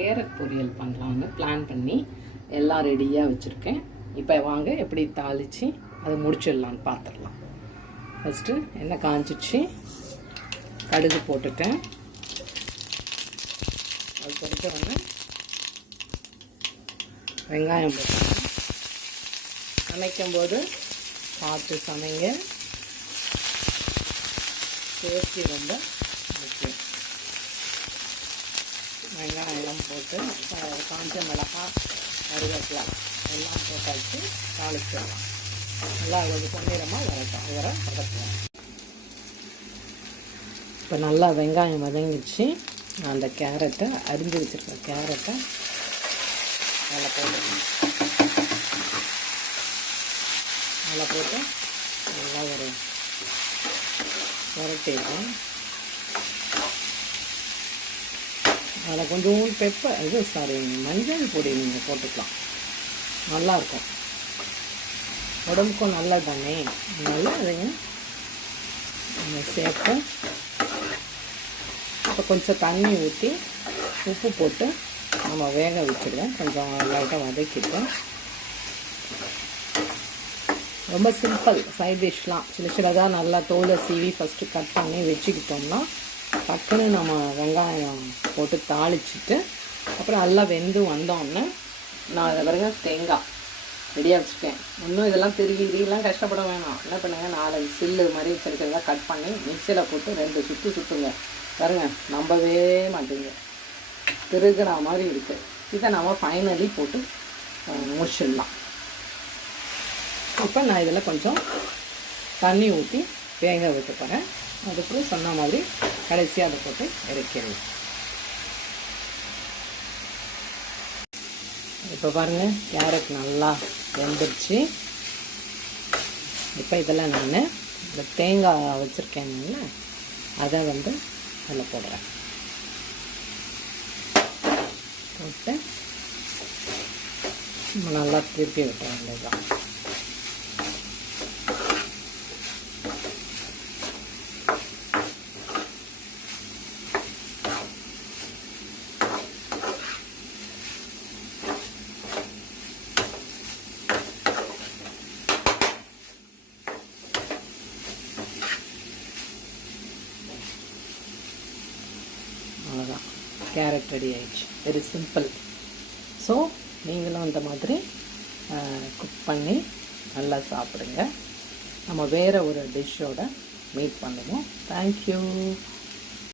Carrot பொரியல் பண்ணலான்னு plan பண்ணி எல்லாம் ரெடியாக வச்சுருக்கேன். இப்போ வாங்க எப்படி தாளித்து அதை முடிச்சிடலான்னு பார்த்துடலாம். ஃபஸ்ட்டு எண்ணெய் காஞ்சிச்சு, கடுகு போட்டுட்டேன். அது பொறுத்த உடனே வெங்காயம் போட்டுட்டேன். சமைக்கும்போது பார்த்து சமைங்க, சேஃப்டி ரொம்ப முக்கியம். வெங்காயம் போட்டு காஞ்ச மிளகாய், கருவேப்பிலை எல்லாம் போட்டாச்சு, தாளிச்சிடலாம். நல்லா ஒரு பொன்னிறமாக வரட்டும், வர பக்கத்தில். இப்போ நல்லா வெங்காயம் வதங்கிடுச்சு. நான் அந்த கேரட்டை அரிஞ்சு வச்சுருக்கேன், கேரட்டை அதில் போட்டுக்கணும். அதில் போட்டு நல்லா ஒரு புரட்டிடுவேன். அதில் கொஞ்சம் மஞ்சள் பொடி நீங்கள் போட்டுக்கலாம், நல்லாயிருக்கும். உடம்புக்கும் நல்லது தானே, நல்லா அதுங்க சேர்த்து. இப்போ கொஞ்சம் தண்ணி ஊற்றி உப்பு போட்டு நம்ம வேக வச்சுருவேன். கொஞ்சம் லைட்டாக வதக்கிட்டேன். ரொம்ப சிம்பிள் சைட் டிஷ்லாம். சின்னதாக நல்லா தோலை சீவி ஃபஸ்ட்டு கட் பண்ணி வச்சுக்கிட்டோம்னா டக்குன்னு நம்ம வெங்காயம் போட்டு தாளிச்சிட்டு அப்புறம் நல்லா வெந்து வந்தோடனே நான் அதை பாருங்க தேங்காய் ரெடியாக வச்சுருக்கேன். இன்னும் இதெல்லாம் திருவிலாம் கஷ்டப்பட வேணாம். என்ன பண்ணுங்கள், 4 சில்லு மாதிரி வச்சுருக்கிறதா கட் பண்ணி மிக்சியில் போட்டு 2 சுற்றுங்க. பாருங்க, நம்பவே மாட்டேங்க, திருகுற மாதிரி இருக்குது. இதை நம்ம ஃபைனலி போட்டு முடிச்சிடலாம். இப்போ நான் இதில் கொஞ்சம் தண்ணி ஊற்றி வேக வைக்க போகிறேன். அதுக்கப்புறம் சொன்ன மாதிரி கடைசியாக அதை போட்டு இறக்கிடுவேன். இப்போ பாருங்கள், கேரட் நல்லா வெந்துருச்சு. இப்போ இதில் நான் இந்த தேங்காய் வச்சுருக்கேன்ல, அதை அதில் போடுறேன். போட்டு நல்லா திருப்பி விட்டுறேன். வேண்டியதுதான். அவ்வளோதான், கேரட் ரெடி ஆயிடுச்சு. Very simple. ஸோ நீங்களும் இந்த மாதிரி குக் பண்ணி நல்லா சாப்பிடுங்க. நம்ம வேறு ஒரு டிஷ்ஷோட மீட் பண்ணுவோம். தேங்க்யூ.